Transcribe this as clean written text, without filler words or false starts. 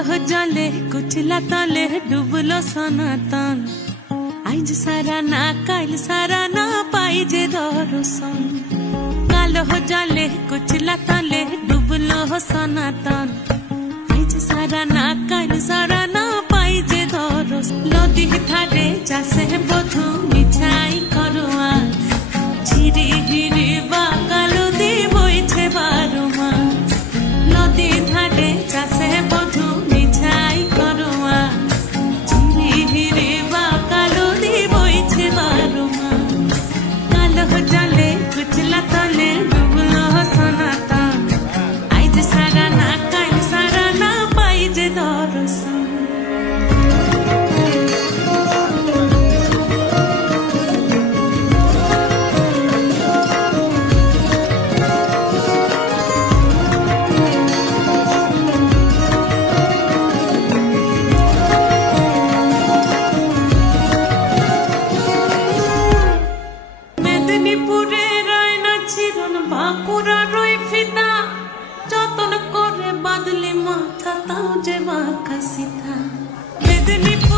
কালো জলে কুচলা তলে ডুবলো সনাতন আইজ সারা না কাল সারা না পাই যে দর্শন কালো জলে কুচলা তলে ডুবলো সনাতন আইজ সারা না কাল সারা না পাই যে দর্শন নদী ধারে চাষে বধু মিছাই করোয়া ঝিরি ঝিরি বা কালো দি বইছে 12 মাস নদী ধারে চাষে বধু মিছাই করোয়া ঝিরি ঝিরি বা কালো দি বইছে 12 মাস কালো জলে কুচলা তলে ডুবলো সনাতন আইজ সারা না কাল সারা না পাই যে দর্শন মেদিনীপুরে রয় না চিরন বাঁকুড়া রয় ফিতা যতন করে বাদলি মাথা তাও যে বাঁকা সীতা মেদিনীপুর